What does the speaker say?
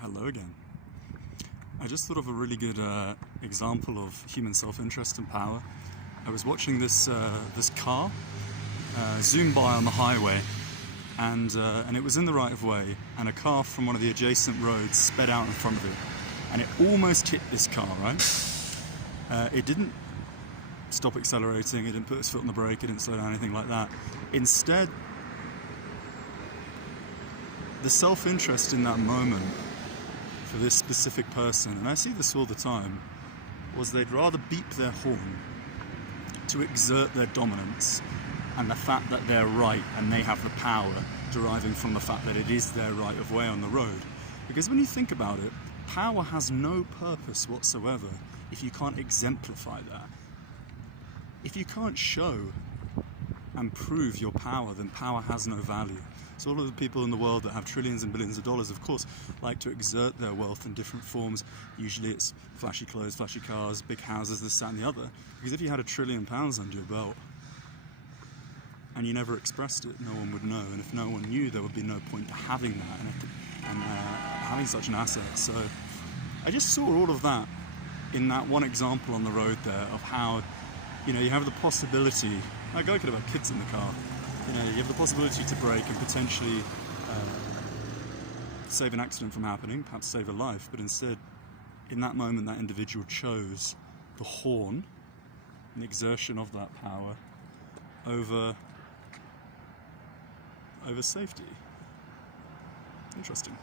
Hello again. I just thought of a really good example of human self-interest and power. I was watching this car zoom by on the highway, and it was in the right of way, and a car from one of the adjacent roads sped out in front of it, and it almost hit this car, right? It didn't stop accelerating, it didn't put its foot on the brake, it didn't slow down, anything like that. Instead, the self-interest in that moment for this specific person, and I see this all the time, was they'd rather beep their horn to exert their dominance and the fact that they're right and they have the power deriving from the fact that it is their right of way on the road. Because when you think about it, power has no purpose whatsoever if you can't exemplify that. If you can't show and prove your power, then power has no value. So all of the people in the world that have trillions and billions of dollars, of course, like to exert their wealth in different forms. Usually it's flashy clothes, flashy cars, big houses, this, that and the other. Because if you had £1 trillion under your belt and you never expressed it, no one would know. And if no one knew, there would be no point to having that and having such an asset. So I just saw all of that in that one example on the road there of how, you know, you have the possibility, I could have had kids in the car, you know, you have the possibility to brake and potentially save an accident from happening, perhaps save a life, but instead, in that moment, that individual chose the horn and the exertion of that power over safety. Interesting.